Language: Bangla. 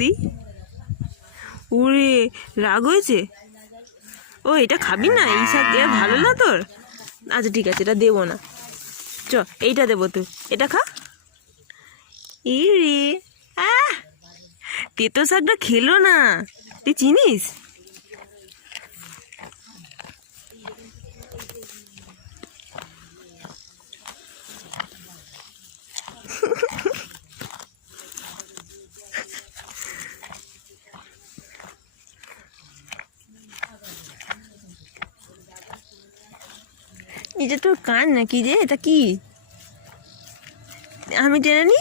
দি ওরে রাগ হয়েছে। ও এটা খাবি না? এই শাক ভালো না তোর? আচ্ছা ঠিক আছে, এটা দেবো না। চ এইটা দেবো, তুই এটা খা। ই রে, আহ তেতো শাকটা খেলো না, তুই চিনিস? এটা তোর কান নাকি রে? এটা কি? আমি টেনে নি।